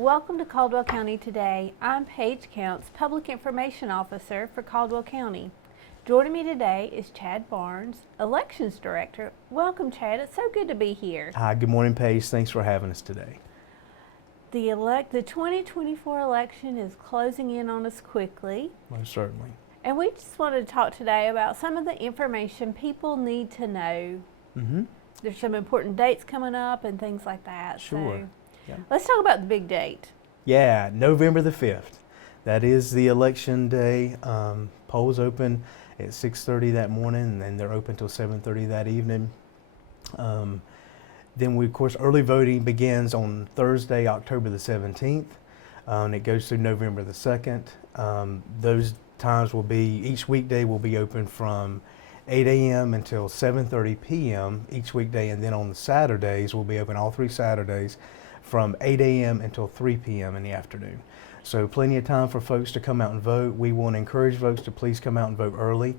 Welcome to Caldwell County Today. I'm Paige Counts, Public Information Officer for Caldwell County. Joining me today is Chad Barnes, Elections Director. Welcome, Chad. It's so good to be here. Hi, good morning, Paige. Thanks for having us today. The 2024 election is closing in on us quickly. Most certainly. And we just wanted to talk today about some of the information people need to know. There's some important dates coming up and things like that. Sure. So Yeah. let's talk about the big date. Yeah, November the 5th. That is the election day. Polls open at 6:30 that morning, and then they're open till 7:30 that evening. Then we, of course, early voting begins on Thursday, October the 17th, and it goes through November the 2nd. Those times will be, each weekday will be open from 8 a.m. until 7:30 p.m. each weekday, and then on the Saturdays, we'll be open all 3 Saturdays from 8 a.m. until 3 p.m. in the afternoon. So plenty of time for folks to come out and vote. We want to encourage folks to please come out and vote early.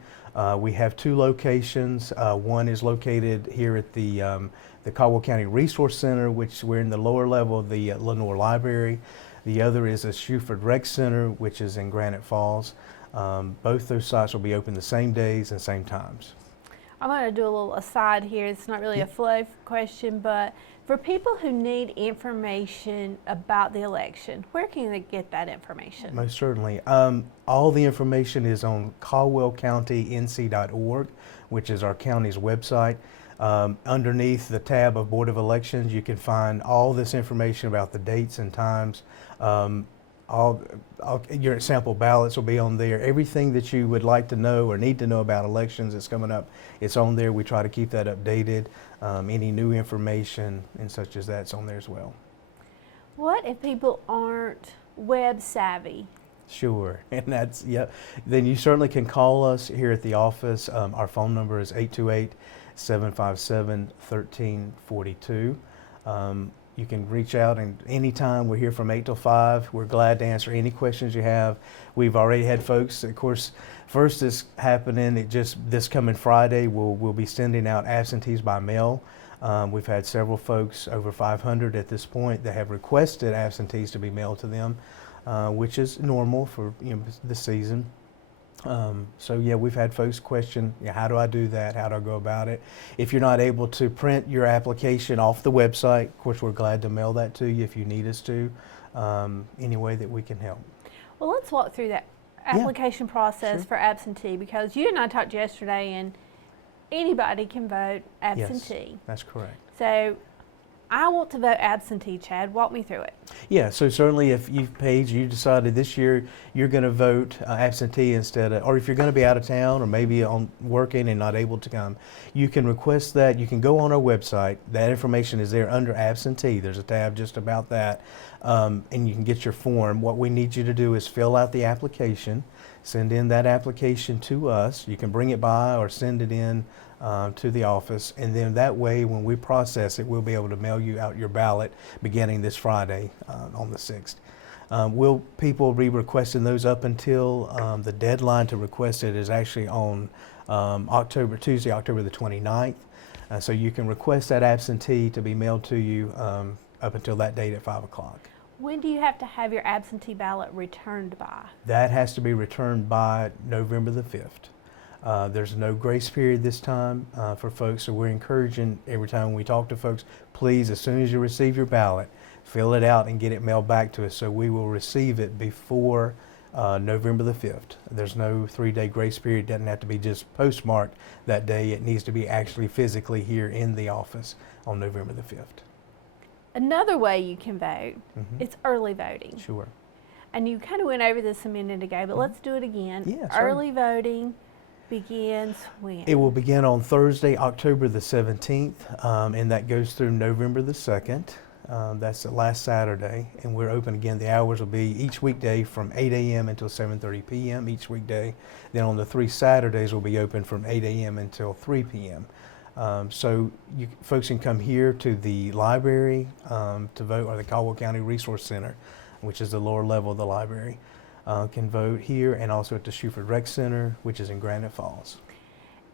We have 2 locations. One is located here at the Caldwell County Resource Center, which we're in the lower level of the Lenoir Library. The other is a Shuford Rec Center, which is in Granite Falls. Both those sites will be open the same days and same times. I'm going to do a little aside here. It's not really a flow question, but for people who need information about the election, where can they get that information? Most certainly. All the information is on caldwellcountync.org, which is our county's website. Underneath the tab of Board of Elections, you can find all this information about the dates and times. Your sample ballots will be on there. Everything that you would like to know or need to know about elections that's coming up, it's on there. We try to keep that updated. Any new information and such as that's on there as well. What if people aren't web savvy? Sure, and that's, then you certainly can call us here at the office. Our phone number is 828-757-1342. You can reach out and anytime. We're here from 8 till 5. We're glad to answer any questions you have. We've already had folks, of course, first is happening, this coming Friday, we'll be sending out absentees by mail. We've had several folks, over 500 at this point, that have requested absentees to be mailed to them, which is normal for the season. So yeah, we've had folks question, how do I do that? How do I go about it? If you're not able to print your application off the website, of course, we're glad to mail that to you if you need us to, any way that we can help. Well, let's walk through that application process for absentee, because you and I talked yesterday and anybody can vote absentee. Yes, that's correct. So I want to vote absentee, Chad. Walk me through it. Yeah, so certainly if you decided this year you're going to vote absentee instead of, or if you're going to be out of town or maybe working and not able to come, you can request that. You can go on our website. That information is there under absentee. There's a tab just about that, and you can get your form. What we need you to do is fill out the application, send in that application to us. You can bring it by or send it in to the office, and then that way when we process it, we'll be able to mail you out your ballot beginning this Friday on the 6th. People will be requesting those up until the deadline to request it is actually on Tuesday, October the 29th. So you can request that absentee to be mailed to you up until that date at 5 o'clock. When do you have to have your absentee ballot returned by? That has to be returned by November the 5th. There's no grace period this time for folks, so we're encouraging every time we talk to folks, please, as soon as you receive your ballot, fill it out and get it mailed back to us so we will receive it before November the 5th. There's no 3-day grace period. It doesn't have to be just postmarked that day. It needs to be actually physically here in the office on November the 5th. Another way you can vote, it's early voting. Sure. And you kind of went over this a minute ago, but let's do it again. Yeah, early voting begins when? It will begin on Thursday, October the 17th, and that goes through November the 2nd. That's the last Saturday, and we're open again. The hours will be each weekday from 8 a.m. until 7:30 p.m. each weekday. Then on the 3 Saturdays, we'll be open from 8 a.m. until 3 p.m. So folks can come here to the library to vote, or the Caldwell County Resource Center, which is the lower level of the library. Can vote here, and also at the Shuford Rec Center, which is in Granite Falls.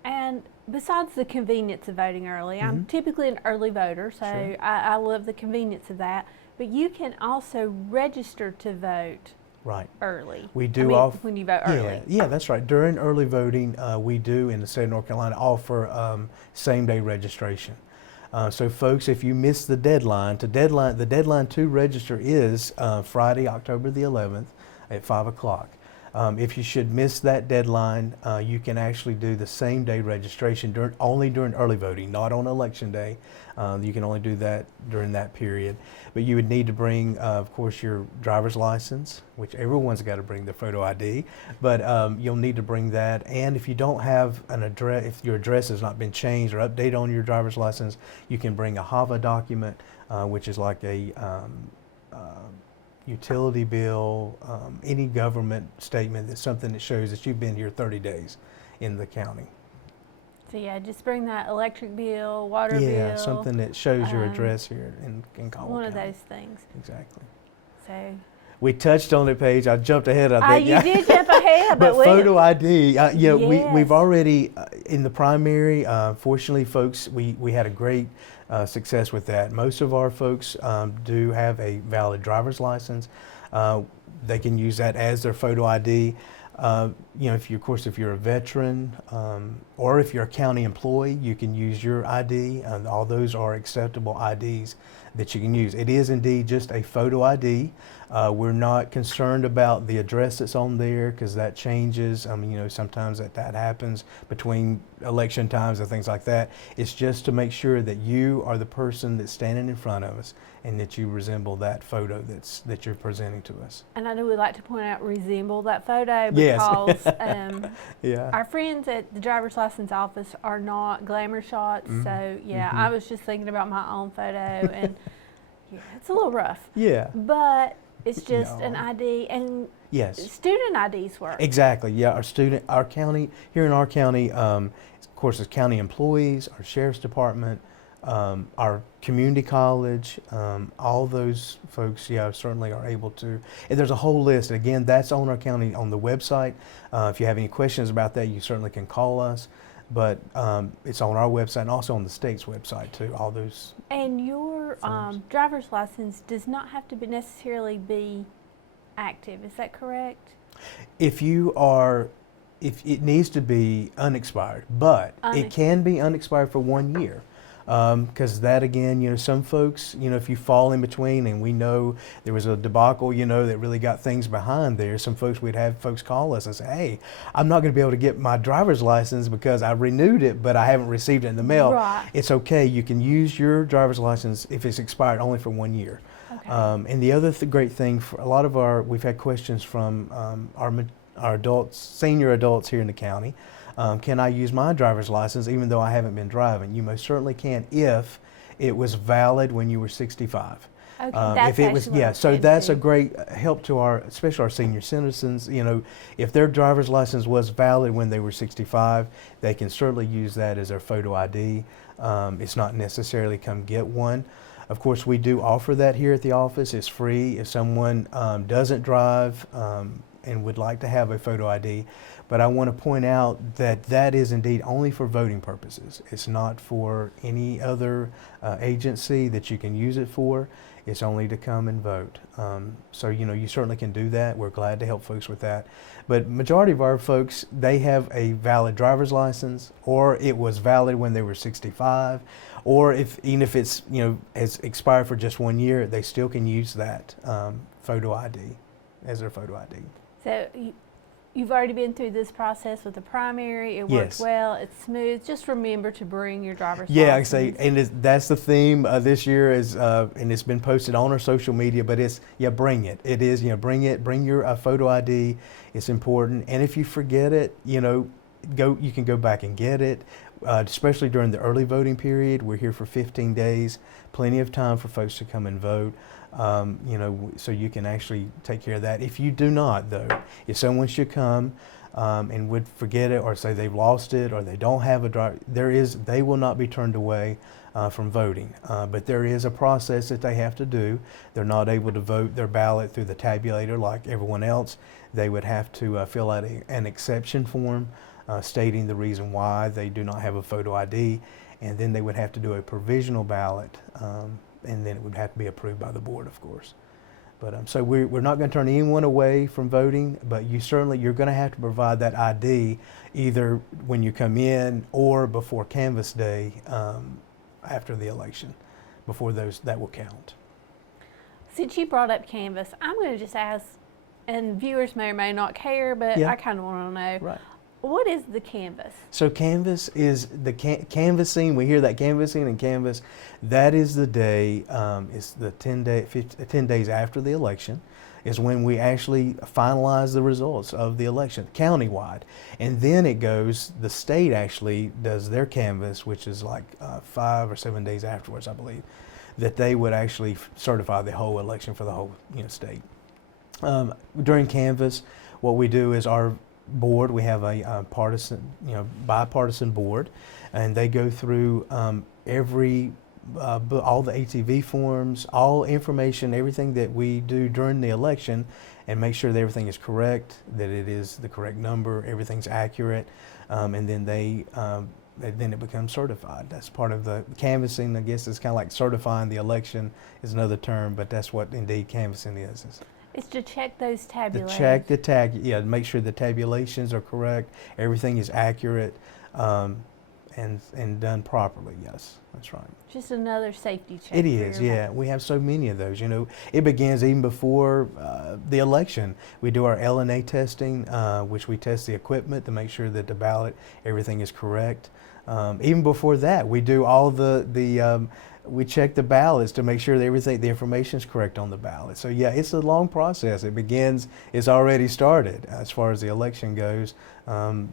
And besides the convenience of voting early, I'm typically an early voter, so I love the convenience of that. But you can also register to vote Right. early. We do offer. When you vote early. Yeah, that's right. During early voting, we do in the state of North Carolina offer same-day registration. So, folks, if you miss the deadline, the deadline to register is Friday, October the 11th at 5 o'clock. If you should miss that deadline, you can actually do the same-day registration only during early voting, not on election day. You can only do that during that period. But you would need to bring, of course, your driver's license, which everyone's got to bring their photo ID, but you'll need to bring that. And if you don't have an address, if your address has not been changed or updated on your driver's license, you can bring a HAVA document, which is like a utility bill, any government statement that's something that shows that you've been here 30 days in the county. So yeah, just bring that electric bill, water bill. Yeah, something that shows your address here in Caldwell One of County. those things. Exactly. So. We touched on it, Paige. I jumped ahead, I think. You did jump ahead, but but photo ID, yes. we've already, in the primary, fortunately, folks, we had a great success with that. Most of our folks do have a valid driver's license. They can use that as their photo ID. If you're a veteran or if you're a county employee, you can use your ID. All those are acceptable IDs that you can use. It is indeed just a photo ID. We're not concerned about the address that's on there because that changes. Sometimes that happens between election times and things like that. It's just to make sure that you are the person that's standing in front of us and that you resemble that photo that you're presenting to us. And I know we like to point out resemble that photo because yeah. Our friends at the driver's license office are not glamour shots. Mm-hmm. So yeah, I was just thinking about my own photo and yeah, it's a little rough. Yeah. But it's just an ID, and student IDs work. Exactly. Yeah, our county here in our county, of course, is county employees, our sheriff's department, our community college, all those folks, certainly are able to. And there's a whole list. Again, that's on our county on the website. If you have any questions about that, you certainly can call us. But it's on our website and also on the state's website too. All those. And your driver's license does not have to necessarily be active. Is that correct? If it needs to be unexpired, but it can be unexpired for 1 year. Because that again, some folks, if you fall in between, and we know there was a debacle, that really got things behind there. Some folks, we'd have folks call us and say, hey, I'm not going to be able to get my driver's license because I renewed it, but I haven't received it in the mail. Right. It's okay. You can use your driver's license if it's expired only for 1 year. Okay. And the other great thing for a lot of we've had questions from our adults, senior adults here in the county. Can I use my driver's license even though I haven't been driving? You most certainly can if it was valid when you were 65. Okay, that's if it was, so that's a great help to especially our senior citizens. If their driver's license was valid when they were 65, they can certainly use that as their photo ID. It's not necessarily come get one. Of course, we do offer that here at the office. It's free if someone doesn't drive and would like to have a photo ID. But I want to point out that is indeed only for voting purposes. It's not for any other agency that you can use it for. It's only to come and vote. So, you certainly can do that. We're glad to help folks with that. But majority of our folks, they have a valid driver's license, or it was valid when they were 65, or even if it's, has expired for just 1 year, they still can use that photo ID as their photo ID. So you've already been through this process with the primary. It worked well. It's smooth. Just remember to bring your driver's license. Yeah, I say, and that's the theme this year is, and it's been posted on our social media. But it's bring it. It is bring it. Bring your photo ID. It's important. And if you forget it, you can go back and get it. Especially during the early voting period, we're here for 15 days. Plenty of time for folks to come and vote. So you can actually take care of that. If you do not, though, if someone should come and would forget it or say they've lost it or they don't have a driver, they will not be turned away from voting. But there is a process that they have to do. They're not able to vote their ballot through the tabulator like everyone else. They would have to fill out an exception form stating the reason why they do not have a photo ID, and then they would have to do a provisional ballot and then it would have to be approved by the board, of course. But so we're not going to turn anyone away from voting, but you're going to have to provide that ID either when you come in or before canvass day after the election. Before that will count. Since you brought up canvass, I'm going to just ask, and viewers may or may not care, but Yeah. I kind of want to know. Right. What is the canvass? So canvass is the canvassing. We hear that canvassing and canvass. That is the day. It's the 10 days after the election, is when we actually finalize the results of the election countywide, and then it goes. The state actually does their canvass, which is like 5 or 7 days afterwards, I believe, that they would actually certify the whole election for the whole state. During canvass, what we do is our board, we have a bipartisan board, and they go through all the ATV forms, all information, everything that we do during the election, and make sure that everything is correct, that it is the correct number, everything's accurate, and then then it becomes certified. That's part of the canvassing. I guess it's kind of like certifying the election is another term, but that's what indeed canvassing is. It's to check those tabulations. To make sure the tabulations are correct, everything is accurate, and done properly. Yes, that's right. Just another safety check. It is, yeah. We have so many of those. It begins even before the election. We do our LNA testing, which we test the equipment to make sure that the ballot, everything is correct. Even before that, we do all we check the ballots to make sure that the information is correct on the ballot. So yeah, it's a long process. It's already started as far as the election goes,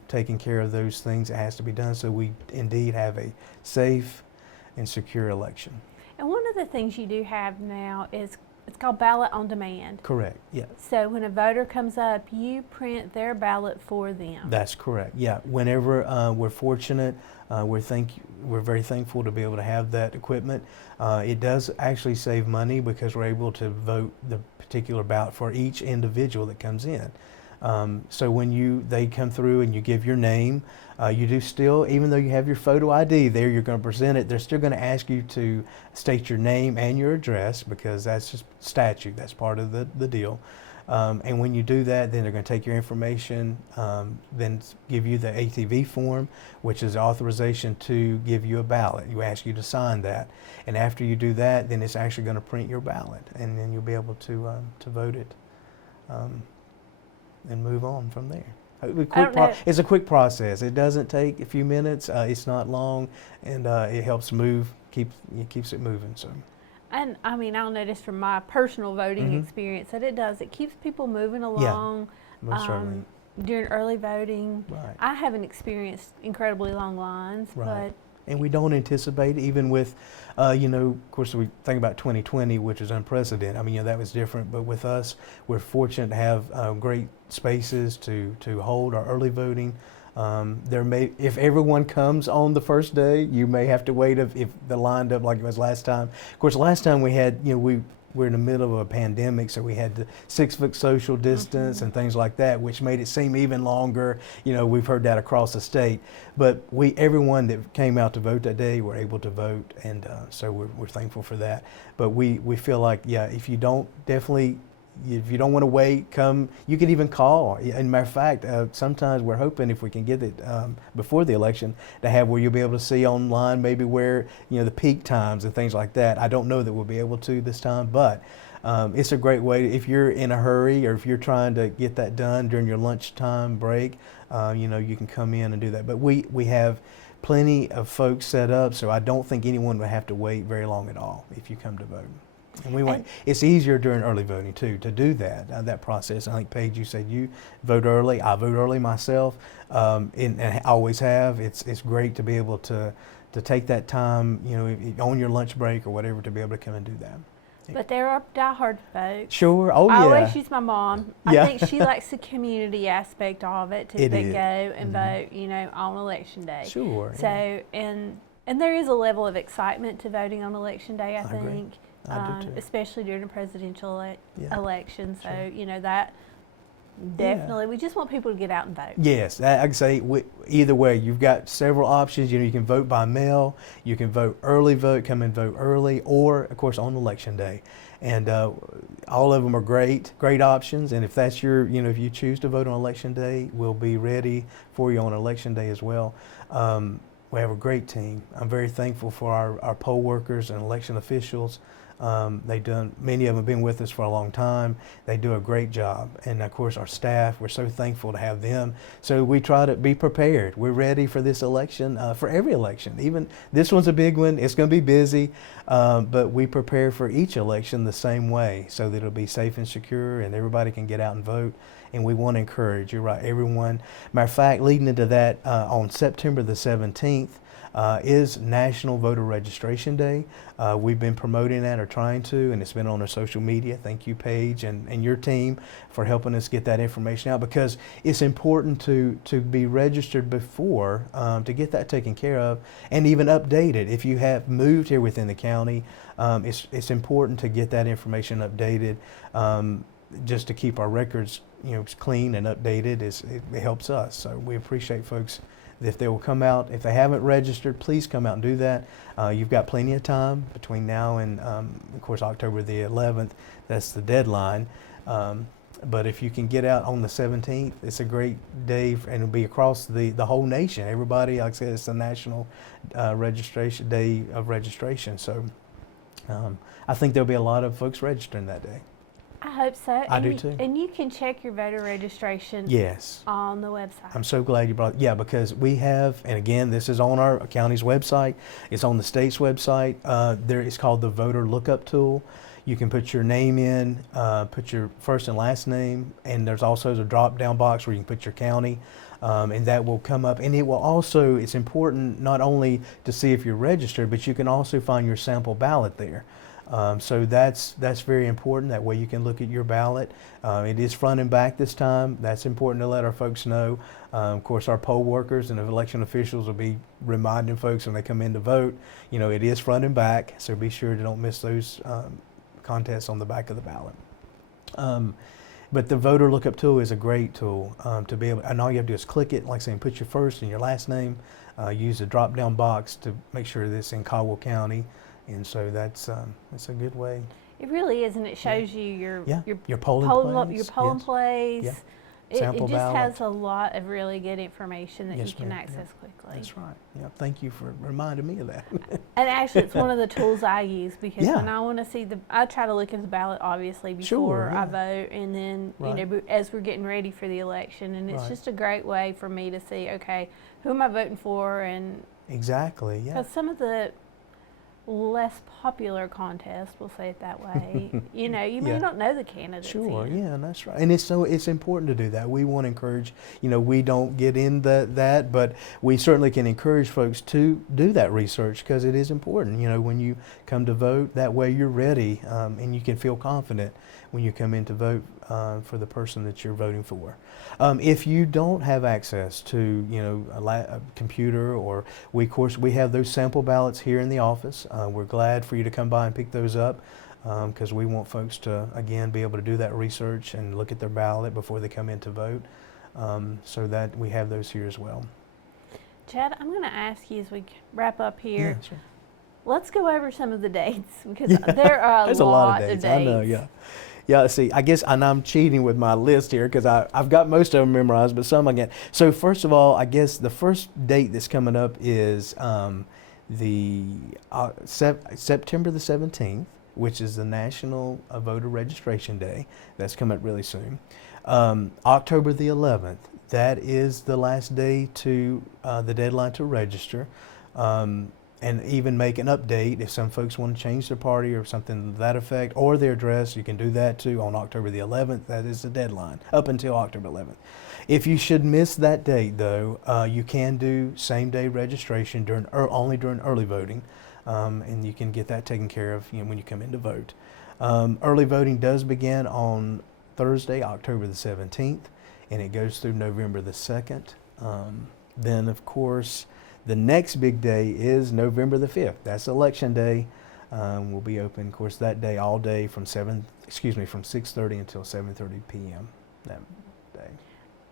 taking care of those things that has to be done so we indeed have a safe and secure election. And one of the things you do have now is it's called ballot on demand. Correct, yeah. So when a voter comes up, you print their ballot for them. That's correct, yeah. Whenever we're fortunate, we're very thankful to be able to have that equipment. It does actually save money because we're able to vote the particular ballot for each individual that comes in. So when they come through and you give your name, you do still, even though you have your photo ID there, you're going to present it, they're still going to ask you to state your name and your address because that's just statute, that's part of the deal. And when you do that, then they're going to take your information, then give you the ATV form, which is authorization to give you a ballot. You ask you to sign that. And after you do that, then it's actually going to print your ballot, and then you'll be able to vote it and move on from there. It's a quick process. It doesn't take a few minutes. It's not long, and it helps keeps it moving. So. And I mean, I'll notice from my personal voting experience that it keeps people moving along. Yeah, most certainly. During early voting. Right. I haven't experienced incredibly long lines, right. but. And we don't anticipate, even with, of course, we think about 2020, which is unprecedented. I mean, that was different, but with us, we're fortunate to have great spaces to hold our early voting. If everyone comes on the first day, you may have to wait if they're lined up like it was last time. Of course, last time we had, we're in the middle of a pandemic, so we had the 6-foot social distance and things like that, which made it seem even longer. We've heard that across the state. But everyone that came out to vote that day were able to vote, and so we're thankful for that. But we feel like, if you don't want to wait, come. You can even call. As a matter of fact, sometimes we're hoping if we can get it before the election to have where you'll be able to see online maybe where the peak times and things like that. I don't know that we'll be able to this time, but it's a great way if you're in a hurry or if you're trying to get that done during your lunchtime break. You can come in and do that. But we have plenty of folks set up, so I don't think anyone would have to wait very long at all if you come to vote. And it's easier during early voting too to do that process. I think Paige, you said you vote early. I vote early myself, and I always have. It's great to be able to take that time, on your lunch break or whatever, to be able to come and do that. But there are diehard folks. Sure. Oh yeah. I always use my mom. Yeah. I think she likes the community aspect of it to go and vote, on election day. Sure. So and there is a level of excitement to voting on election day. I think. I do too. Especially during a presidential election. So, Sure. Definitely. We just want people to get out and vote. Yes, I can say either way. You've got several options. You can vote by mail. You can vote early vote, come and vote early, or of course on election day. And all of them are great options. And if that's if you choose to vote on election day, we'll be ready for you on election day as well. We have a great team. I'm very thankful for our poll workers and election officials. Many of them have been with us for a long time. They do a great job. And of course our staff, we're so thankful to have them. So we try to be prepared. We're ready for this election, for every election. Even this one's a big one. It's going to be busy, but we prepare for each election the same way so that it'll be safe and secure and everybody can get out and vote. And we want to encourage, you're right, everyone. Matter of fact, leading into that, on September the 17th, is National Voter Registration Day. We've been promoting that or trying to, and it's been on our social media. Thank you, Paige, and your team for helping us get that information out, because it's important to be registered before, to get that taken care of and even updated. If you have moved here within the county, it's important to get that information updated, just to keep our records clean and updated. It helps us. So we appreciate folks if they will come out. If they haven't registered, please come out and do that. You've got plenty of time between now and, of course, October the 11th. That's the deadline. But if you can get out on the 17th, it's a great day, and it'll be across the whole nation. Everybody, like I said, it's the National Registration Day of Registration. So I think there'll be a lot of folks registering that day. I hope so. I do too. And you can check your voter registration on the website. I'm so glad you brought it. Yeah, because we have, and again, this is on our county's website. It's on the state's website. It's called the Voter Lookup Tool. You can put your name in, put your first and last name, and there's also a drop-down box where you can put your county, and that will come up. And it will also, it's important not only to see if you're registered, but you can also find your sample ballot there. So that's very important. That way you can look at your ballot. It is front and back this time. That's important to let our folks know. Of course, our poll workers and election officials will be reminding folks when they come in to vote, it is front and back. So be sure to don't miss those contests on the back of the ballot. But the voter lookup tool is a great tool to be able, and all you have to do is click it, like saying, put your first and your last name, use the drop-down box to make sure that it's in Caldwell County. And so that's a good way. It really is, and it shows you your polling place. Your polling place. Yeah. It just ballot. has a lot of really good information that you can access quickly. That's right. Yeah. Thank you for reminding me of that. And actually, it's one of the tools I use, because when I want to see I try to look at the ballot obviously before I vote, and then as we're getting ready for the election, and it's just a great way for me to see, okay, who am I voting for, and exactly, yeah. Because some of the less popular contest, we'll say it that way, you may not know the candidates. Sure, yeah, that's right. And it's important to do that. We want to encourage, we don't get in that, but we certainly can encourage folks to do that research, because it is important, when you come to vote. That way you're ready, and you can feel confident when you come in to vote for the person that you're voting for. If you don't have access to a computer, or we have those sample ballots here in the office. We're glad for you to come by and pick those up, because we want folks to again be able to do that research and look at their ballot before they come in to vote. So that we have those here as well. Chad, I'm going to ask you as we wrap up here. Yeah, sure. Let's go over some of the dates, because there are a lot of dates. I know, yeah. Yeah, see, I guess, and I'm cheating with my list here, because I've got most of them memorized, but some again. So first of all, I guess the first date that's coming up is September the 17th, which is the National Voter Registration Day. That's coming up really soon. October the 11th, that is the last day to the deadline to register. And even make an update if some folks want to change their party or something to that effect, or their address. You can do that too on October the 11th. That is the deadline up until October 11th. If you should miss that date, though, you can do same-day registration only during early voting, and you can get that taken care of when you come in to vote. Early voting does begin on Thursday, October the 17th, and it goes through November the 2nd. Then, of course, the next big day is November the 5th. That's Election Day. We'll be open, of course, that day all day from 6:30 until 7:30 p.m. day.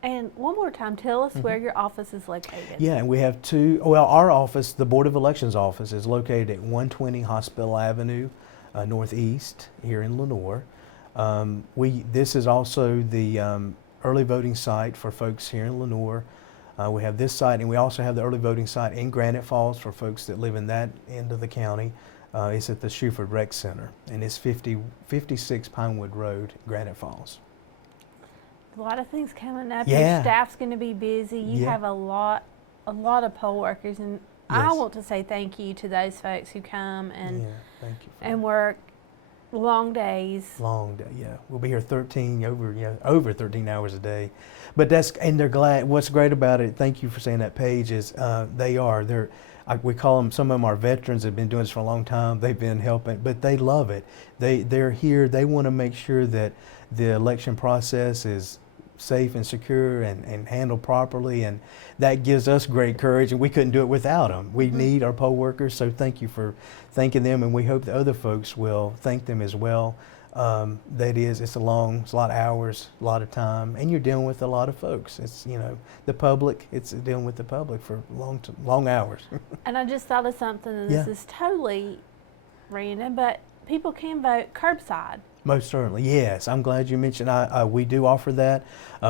And one more time, tell us where your office is located. Yeah, and we have two. Well, our office, the Board of Elections office, is located at 120 Hospital Avenue, Northeast, here in Lenoir. This is also the early voting site for folks here in Lenoir. We have this site, and we also have the early voting site in Granite Falls for folks that live in that end of the county. It's at the Shuford Rec Center, and it's 56 Pinewood Road, Granite Falls. A lot of things coming up. Yeah. Your staff's going to be busy. You Yeah. have a lot of poll workers, and I Yes. want to say thank you to those folks who come and Yeah, thank you. and work long days. Long day, yeah. We'll be here over 13 hours a day. But and they're glad. What's great about it, thank you for saying that, Paige, is we call them, some of them are veterans, have been doing this for a long time. They've been helping, but they love it. They're here, they want to make sure that the election process is safe and secure and handled properly, and that gives us great courage, and we couldn't do it without them. We need our poll workers, so thank you for thanking them, and we hope the other folks will thank them as well. It's a lot of hours, a lot of time, and you're dealing with a lot of folks. It's, the public, it's dealing with the public for long hours. And I just thought of something, and Yeah. this is totally random, but people can vote curbside. Most certainly, yes. I'm glad you mentioned we do offer that.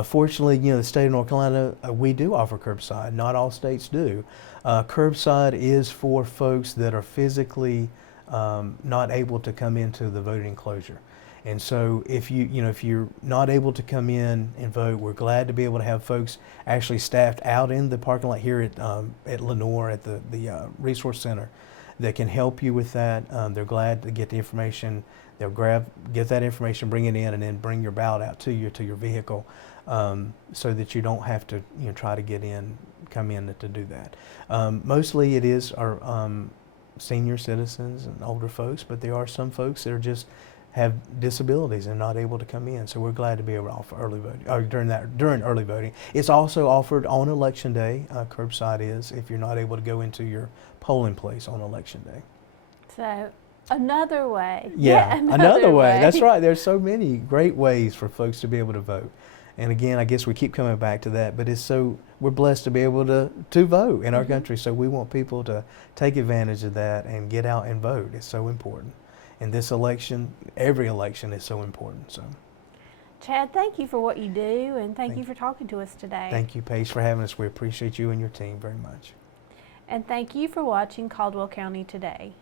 Fortunately, the state of North Carolina, we do offer curbside. Not all states do. Curbside is for folks that are physically not able to come into the voting enclosure. And so if you're not able to come in and vote, we're glad to be able to have folks actually staffed out in the parking lot here at Lenoir at the Resource Center that can help you with that. They're glad to get the information. They'll get that information, bring it in, and then bring your ballot out to your vehicle, so that you don't have to try to come in to do that. Mostly it is our senior citizens and older folks, but there are some folks that have disabilities and not able to come in. So we're glad to be able to offer early voting during early voting. It's also offered on Election Day. Curbside is if you're not able to go into your polling place on Election Day. So another way. Yeah, Yet another way. That's right. There's so many great ways for folks to be able to vote. And again, I guess we keep coming back to that, but we're blessed to be able to vote in our country. So we want people to take advantage of that and get out and vote. It's so important. And this election, every election is so important. So, Chad, thank you for what you do, and thank you for talking to us today. Thank you, Paige, for having us. We appreciate you and your team very much. And thank you for watching Caldwell County Today.